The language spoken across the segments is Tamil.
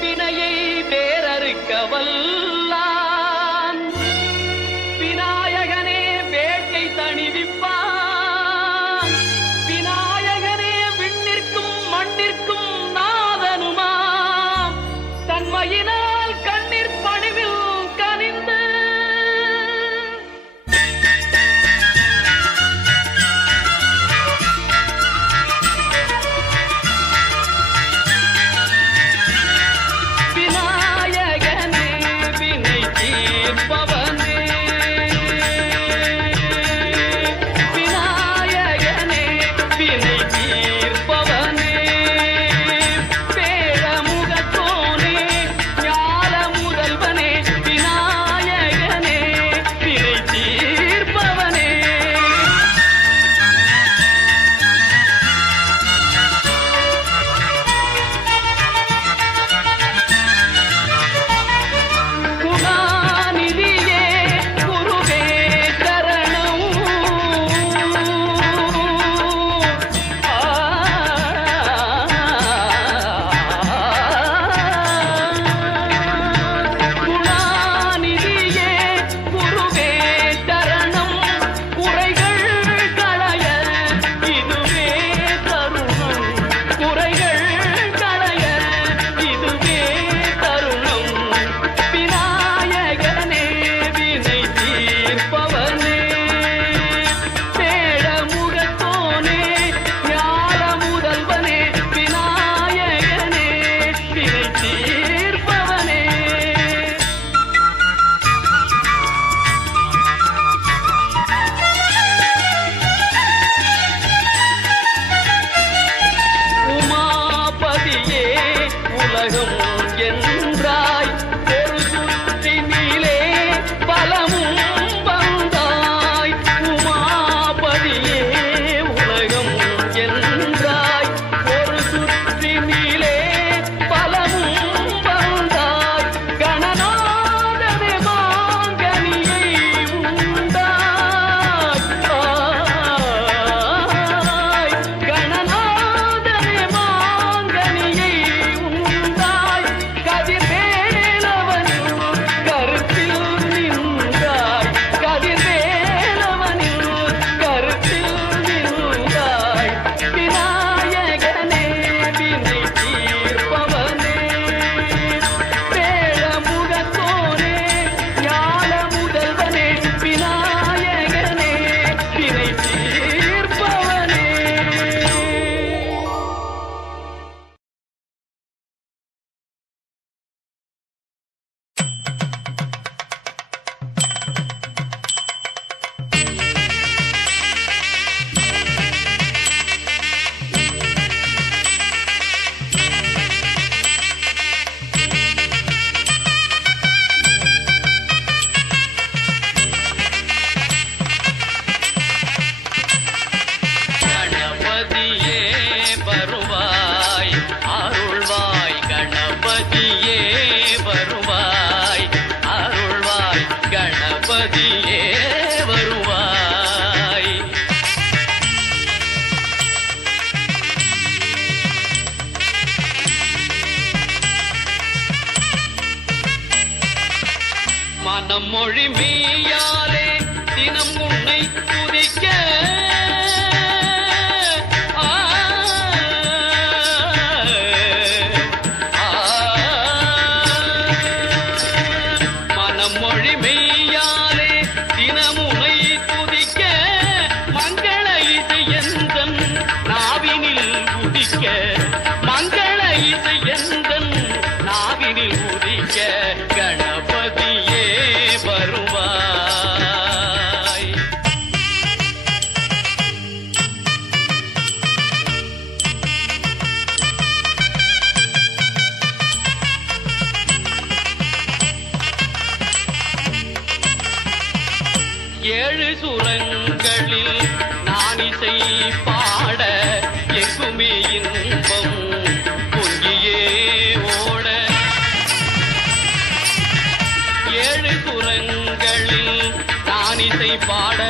வினையை வேறறுக்க பாட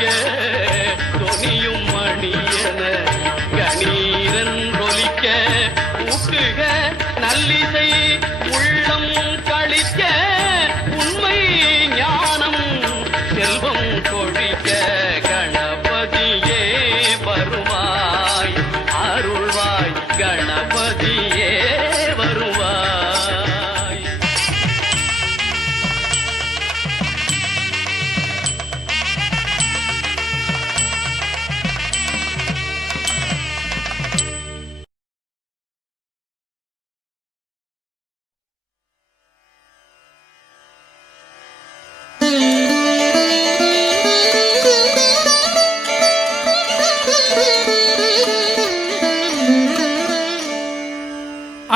yeah.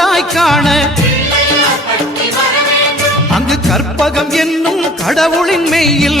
கோளும் காண அங்கு கற்பகம் என்னும் கடவுளின் மெயில்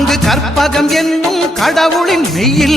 நான்கு கற்பகம் என்னும் கடவுளின் மெய்யில்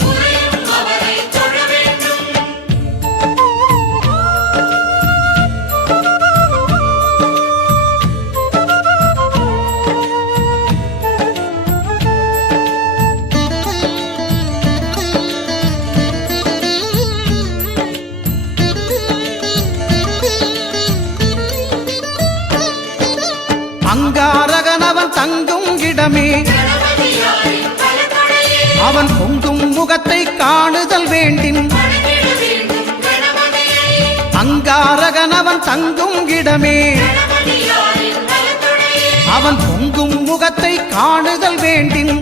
தங்கும் இடமே. அவன் பொங்கும் முகத்தை காணுதல் வேண்டின். அங்காரகன் அவன் தங்கும் இடமே. அவன் பொங்கும் முகத்தை காணுதல் வேண்டின்.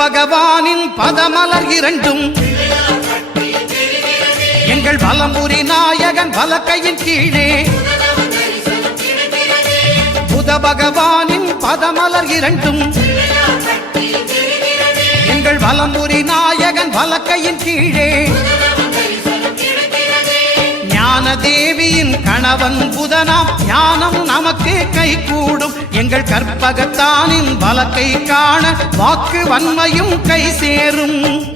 பகவானின் பதமலர் இரண்டும். எங்கள் பலம்புரி நாயகன் வலக்கையின் கீழே. புத பகவானின் பதமலர் இரண்டும். எங்கள் பலம்புரி நாயகன் வலக்கையின் கீழே. ஞான தேவியின் கணவன் புதனாம். ஞானம் நமக்கே கை கூடும் எங்கள் கற்பகத்தானின் வழக்கை காண வாக்கு வன்மையும் கை சேரும்.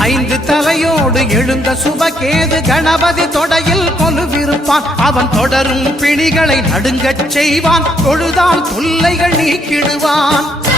ஐந்து தலையோடு எழுந்த சுபகேது கணபதி தொடையில் கொலுவிருப்பான். அவன் தொடரும் பிணிகளை நடுங்கச் செய்வான். தொழுதால் தொல்லைகள் நீக்கிடுவான்.